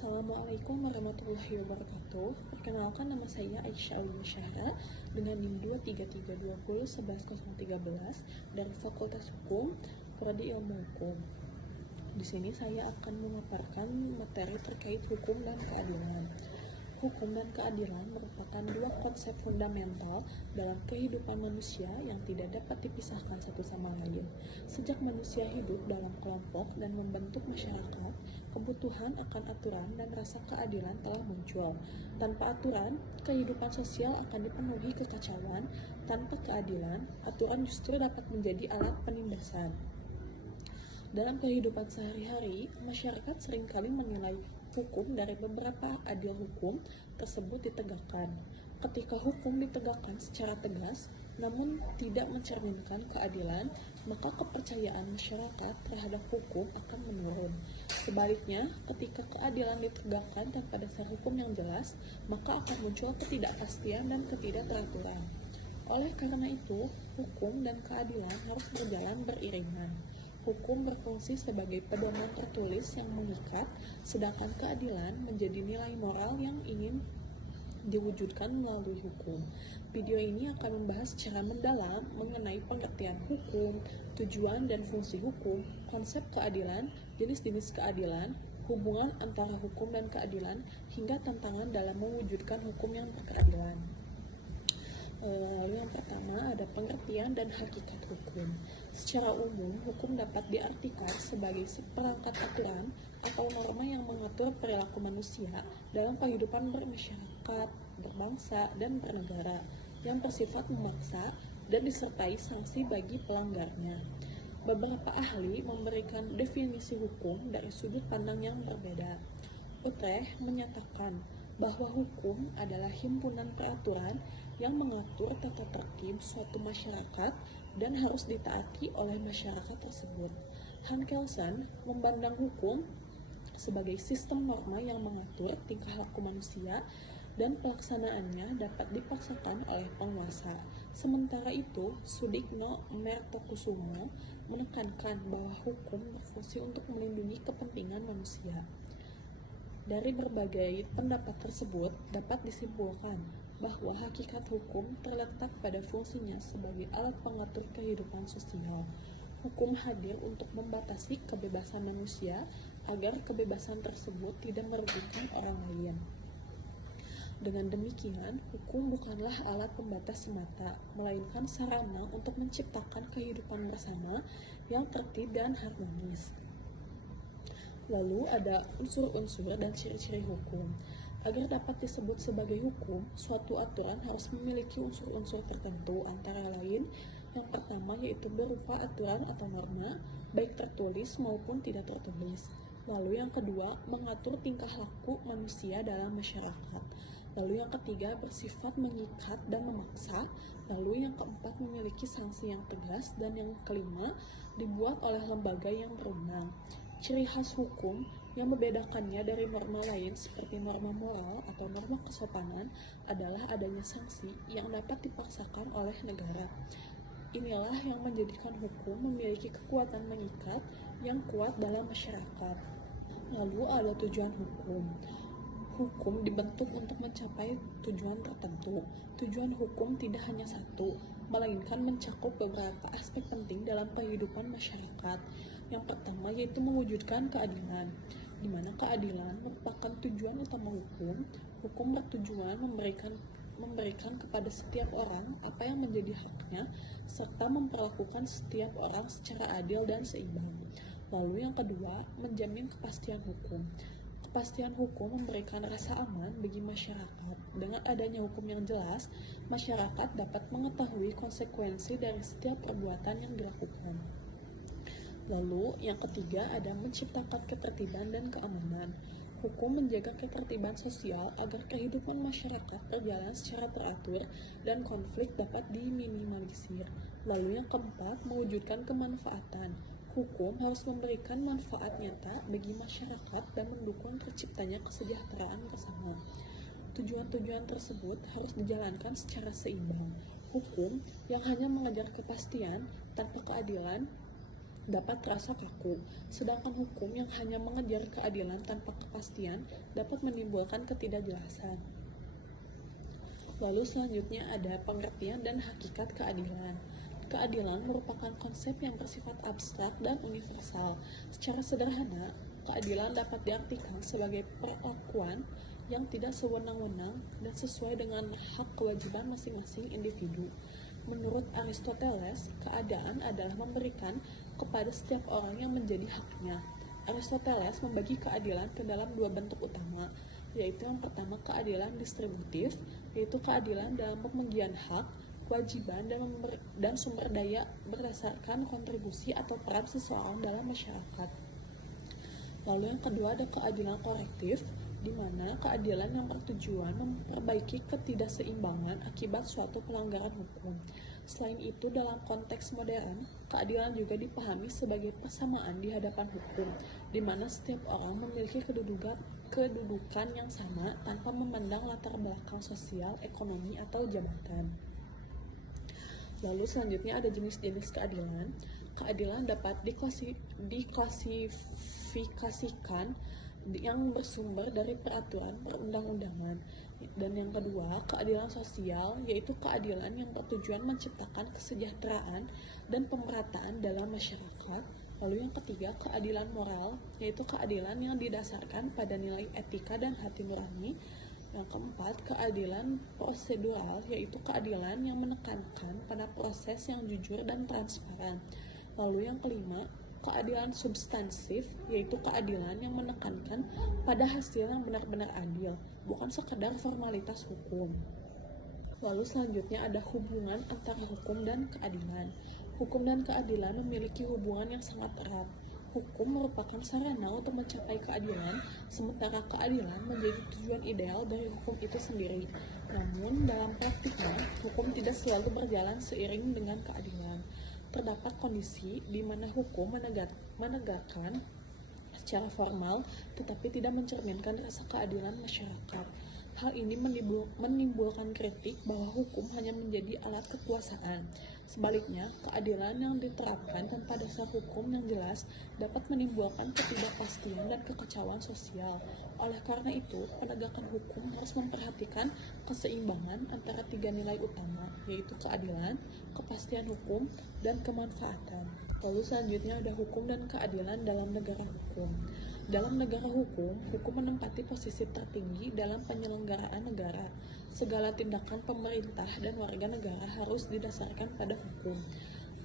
Assalamualaikum warahmatullahi wabarakatuh. Perkenalkan, nama saya Aisyah Aulia Syahra dengan NIM 23320111013 dari Fakultas Hukum, Prodi Ilmu Hukum. Di sini saya akan memaparkan materi terkait hukum dan keadilan. Hukum dan keadilan merupakan dua konsep fundamental dalam kehidupan manusia yang tidak dapat dipisahkan satu sama lain. Sejak manusia hidup dalam kelompok dan membentuk masyarakat, kebutuhan akan aturan dan rasa keadilan telah muncul. Tanpa aturan, kehidupan sosial akan dipenuhi kekacauan. Tanpa keadilan, aturan justru dapat menjadi alat penindasan. Dalam kehidupan sehari-hari, masyarakat seringkali menilai hukum dari beberapa adil hukum tersebut ditegakkan. Ketika hukum ditegakkan secara tegas, namun tidak mencerminkan keadilan, maka kepercayaan masyarakat terhadap hukum akan menurun. Sebaliknya, ketika keadilan ditegakkan tanpa dasar hukum yang jelas, maka akan muncul ketidakpastian dan ketidakteraturan. Oleh karena itu, hukum dan keadilan harus berjalan beriringan. Hukum berfungsi sebagai pedoman tertulis yang mengikat, sedangkan keadilan menjadi nilai moral yang ingin diwujudkan melalui hukum. Video ini akan membahas secara mendalam mengenai pengertian hukum, tujuan dan fungsi hukum, konsep keadilan, jenis-jenis keadilan, hubungan antara hukum dan keadilan, hingga tantangan dalam mewujudkan hukum yang berkeadilan. Lalu yang pertama ada pengertian dan hakikat hukum. Secara umum, hukum dapat diartikan sebagai seperangkat aturan atau norma yang mengatur perilaku manusia dalam kehidupan bermasyarakat, berbangsa, dan bernegara yang bersifat memaksa dan disertai sanksi bagi pelanggarnya. Beberapa ahli memberikan definisi hukum dari sudut pandang yang berbeda. Utrecht menyatakan bahwa hukum adalah himpunan peraturan yang mengatur tata tertib suatu masyarakat dan harus ditaati oleh masyarakat tersebut. Han Kelsen memandang hukum sebagai sistem norma yang mengatur tingkah laku manusia dan pelaksanaannya dapat dipaksakan oleh penguasa. Sementara itu, Sudikno Mertokusumo menekankan bahwa hukum berfungsi untuk melindungi kepentingan manusia. Dari berbagai pendapat tersebut, dapat disimpulkan bahwa hakikat hukum terletak pada fungsinya sebagai alat pengatur kehidupan sosial. Hukum hadir untuk membatasi kebebasan manusia agar kebebasan tersebut tidak merugikan orang lain. Dengan demikian, hukum bukanlah alat pembatas semata, melainkan sarana untuk menciptakan kehidupan bersama yang tertib dan harmonis. Lalu ada unsur-unsur dan ciri-ciri hukum. Agar dapat disebut sebagai hukum, suatu aturan harus memiliki unsur-unsur tertentu, antara lain yang pertama yaitu berupa aturan atau norma, baik tertulis maupun tidak tertulis. Lalu yang kedua, mengatur tingkah laku manusia dalam masyarakat. Lalu yang ketiga, bersifat mengikat dan memaksa. Lalu yang keempat, memiliki sanksi yang tegas. Dan yang kelima, dibuat oleh lembaga yang berwenang. Ciri khas hukum yang membedakannya dari norma lain seperti norma moral atau norma kesopanan adalah adanya sanksi yang dapat dipaksakan oleh negara. Inilah yang menjadikan hukum memiliki kekuatan mengikat yang kuat dalam masyarakat. Lalu ada tujuan hukum. Hukum dibentuk untuk mencapai tujuan tertentu. Tujuan hukum tidak hanya satu, melainkan mencakup beberapa aspek penting dalam kehidupan masyarakat. Yang pertama yaitu mewujudkan keadilan, di mana keadilan merupakan tujuan utama hukum. Hukum bertujuan memberikan kepada setiap orang apa yang menjadi haknya, serta memperlakukan setiap orang secara adil dan seimbang. Lalu yang kedua, menjamin kepastian hukum. Kepastian hukum memberikan rasa aman bagi masyarakat. Dengan adanya hukum yang jelas, masyarakat dapat mengetahui konsekuensi dari setiap perbuatan yang dilakukan. Lalu, yang ketiga ada menciptakan ketertiban dan keamanan. Hukum menjaga ketertiban sosial agar kehidupan masyarakat berjalan secara teratur dan konflik dapat diminimalisir. Lalu yang keempat, mewujudkan kemanfaatan. Hukum harus memberikan manfaat nyata bagi masyarakat dan mendukung terciptanya kesejahteraan bersama. Tujuan-tujuan tersebut harus dijalankan secara seimbang. Hukum yang hanya mengejar kepastian tanpa keadilan dapat terasa kaku, sedangkan hukum yang hanya mengejar keadilan tanpa kepastian dapat menimbulkan ketidakjelasan. Lalu selanjutnya ada pengertian dan hakikat keadilan. Keadilan merupakan konsep yang bersifat abstrak dan universal. Secara sederhana, keadilan dapat diartikan sebagai perlakuan yang tidak sewenang-wenang dan sesuai dengan hak kewajiban masing-masing individu. Menurut Aristoteles, keadaan adalah memberikan kepada setiap orang yang menjadi haknya. Aristoteles membagi keadilan ke dalam dua bentuk utama, yaitu yang pertama keadilan distributif, yaitu keadilan dalam pembagian hak, kewajiban, dan sumber daya berdasarkan kontribusi atau peran seseorang dalam masyarakat. Lalu yang kedua ada keadilan korektif, di mana keadilan yang bertujuan memperbaiki ketidakseimbangan akibat suatu pelanggaran hukum. Selain itu, dalam konteks modern, keadilan juga dipahami sebagai persamaan di hadapan hukum, di mana setiap orang memiliki kedudukan yang sama tanpa memandang latar belakang sosial, ekonomi, atau jabatan. Lalu selanjutnya ada jenis-jenis keadilan. Keadilan dapat diklasifikasikan yang bersumber dari peraturan perundang-undangan. Dan yang kedua, keadilan sosial, yaitu keadilan yang bertujuan menciptakan kesejahteraan dan pemerataan dalam masyarakat. Lalu yang ketiga, keadilan moral, yaitu keadilan yang didasarkan pada nilai etika dan hati nurani. Yang keempat, keadilan prosedural, yaitu keadilan yang menekankan pada proses yang jujur dan transparan. Lalu yang kelima, keadilan substansif, yaitu keadilan yang menekankan pada hasil yang benar-benar adil, bukan sekedar formalitas hukum. Lalu selanjutnya ada hubungan antara hukum dan keadilan. Hukum dan keadilan memiliki hubungan yang sangat erat. Hukum merupakan sarana untuk mencapai keadilan, sementara keadilan menjadi tujuan ideal dari hukum itu sendiri. Namun, dalam praktiknya, hukum tidak selalu berjalan seiring dengan keadilan. Terdapat kondisi di mana hukum menegakkan secara formal, tetapi tidak mencerminkan rasa keadilan masyarakat. Hal ini menimbulkan kritik bahwa hukum hanya menjadi alat kekuasaan. Sebaliknya, keadilan yang diterapkan tanpa dasar hukum yang jelas dapat menimbulkan ketidakpastian dan kekacauan sosial. Oleh karena itu, penegakan hukum harus memperhatikan keseimbangan antara tiga nilai utama, yaitu keadilan, kepastian hukum, dan kemanfaatan. Lalu selanjutnya ada hukum dan keadilan dalam negara hukum. Dalam negara hukum, hukum menempati posisi tertinggi dalam penyelenggaraan negara. Segala tindakan pemerintah dan warga negara harus didasarkan pada hukum.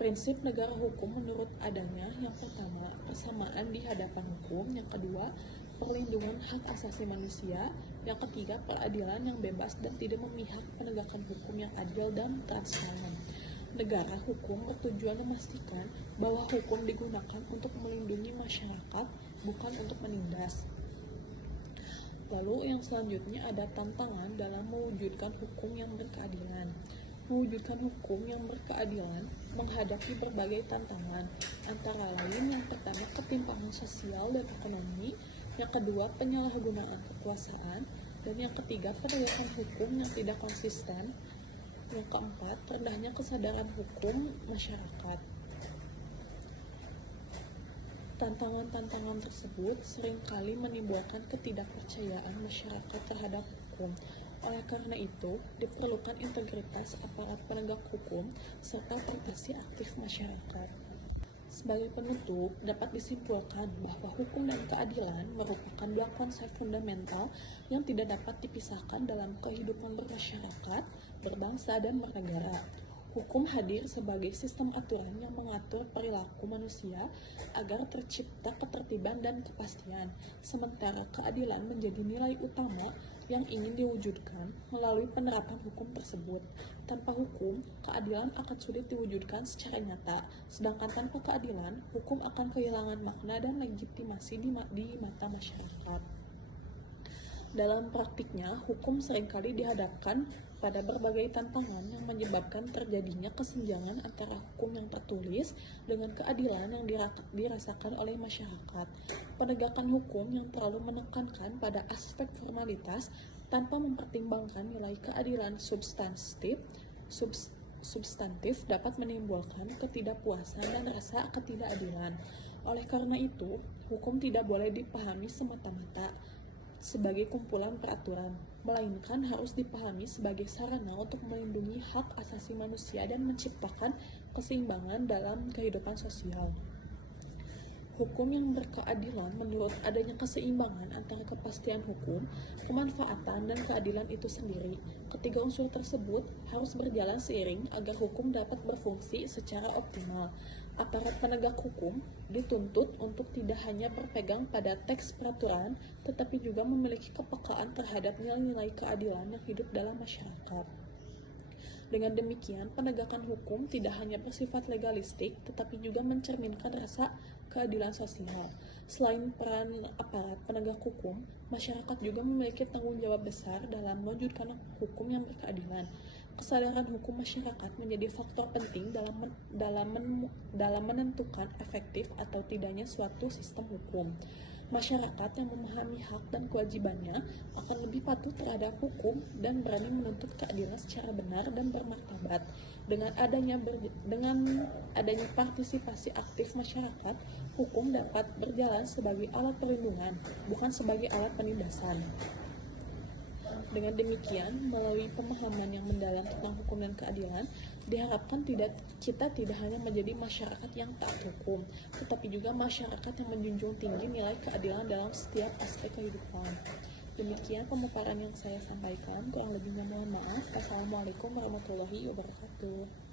Prinsip negara hukum menurut adanya, yang pertama, persamaan di hadapan hukum, yang kedua, perlindungan hak asasi manusia, yang ketiga, peradilan yang bebas dan tidak memihak, penegakan hukum yang adil dan transparan. Negara hukum bertujuan memastikan bahwa hukum digunakan untuk melindungi masyarakat, bukan untuk menindas. Lalu yang selanjutnya ada tantangan dalam mewujudkan hukum yang berkeadilan. Mewujudkan hukum yang berkeadilan menghadapi berbagai tantangan, antara lain yang pertama ketimpangan sosial dan ekonomi, yang kedua penyalahgunaan kekuasaan, dan yang ketiga penegakan hukum yang tidak konsisten, yang keempat rendahnya kesadaran hukum masyarakat. Tantangan-tantangan tersebut seringkali menimbulkan ketidakpercayaan masyarakat terhadap hukum. Oleh karena itu, diperlukan integritas aparat penegak hukum serta partisipasi aktif masyarakat. Sebagai penutup, dapat disimpulkan bahwa hukum dan keadilan merupakan dua konsep fundamental yang tidak dapat dipisahkan dalam kehidupan bermasyarakat, berbangsa, dan bernegara. Hukum hadir sebagai sistem aturan yang mengatur perilaku manusia agar tercipta ketertiban dan kepastian, sementara keadilan menjadi nilai utama yang ingin diwujudkan melalui penerapan hukum tersebut. Tanpa hukum, keadilan akan sulit diwujudkan secara nyata, sedangkan tanpa keadilan, hukum akan kehilangan makna dan legitimasi di mata masyarakat. Dalam praktiknya, hukum seringkali dihadapkan pada berbagai tantangan yang menyebabkan terjadinya kesenjangan antara hukum yang tertulis dengan keadilan yang dirasakan oleh masyarakat. Penegakan hukum yang terlalu menekankan pada aspek formalitas tanpa mempertimbangkan nilai keadilan substantif substantif dapat menimbulkan ketidakpuasan dan rasa ketidakadilan. Oleh karena itu, hukum tidak boleh dipahami semata-mata sebagai kumpulan peraturan, melainkan harus dipahami sebagai sarana untuk melindungi hak asasi manusia dan menciptakan keseimbangan dalam kehidupan sosial. Hukum yang berkeadilan menurut adanya keseimbangan antara kepastian hukum, kemanfaatan, dan keadilan itu sendiri. Ketiga unsur tersebut harus berjalan seiring agar hukum dapat berfungsi secara optimal. Aparat penegak hukum dituntut untuk tidak hanya berpegang pada teks peraturan, tetapi juga memiliki kepekaan terhadap nilai-nilai keadilan yang hidup dalam masyarakat. Dengan demikian, penegakan hukum tidak hanya bersifat legalistik, tetapi juga mencerminkan rasa keadilan sosial. Selain peran aparat penegak hukum, masyarakat juga memiliki tanggung jawab besar dalam mewujudkan hukum yang berkeadilan. Kesadaran hukum masyarakat menjadi faktor penting dalam menentukan efektif atau tidaknya suatu sistem hukum. Masyarakat yang memahami hak dan kewajibannya akan lebih patuh terhadap hukum dan berani menuntut keadilan secara benar dan bermartabat. Dengan adanya partisipasi aktif masyarakat, hukum dapat berjalan sebagai alat perlindungan, bukan sebagai alat penindasan. Dengan demikian, melalui pemahaman yang mendalam tentang hukum dan keadilan, diharapkan kita tidak hanya menjadi masyarakat yang taat hukum, tetapi juga masyarakat yang menjunjung tinggi nilai keadilan dalam setiap aspek kehidupan. Demikian pemaparan yang saya sampaikan, kurang lebihnya mohon maaf. Wassalamualaikum warahmatullahi wabarakatuh.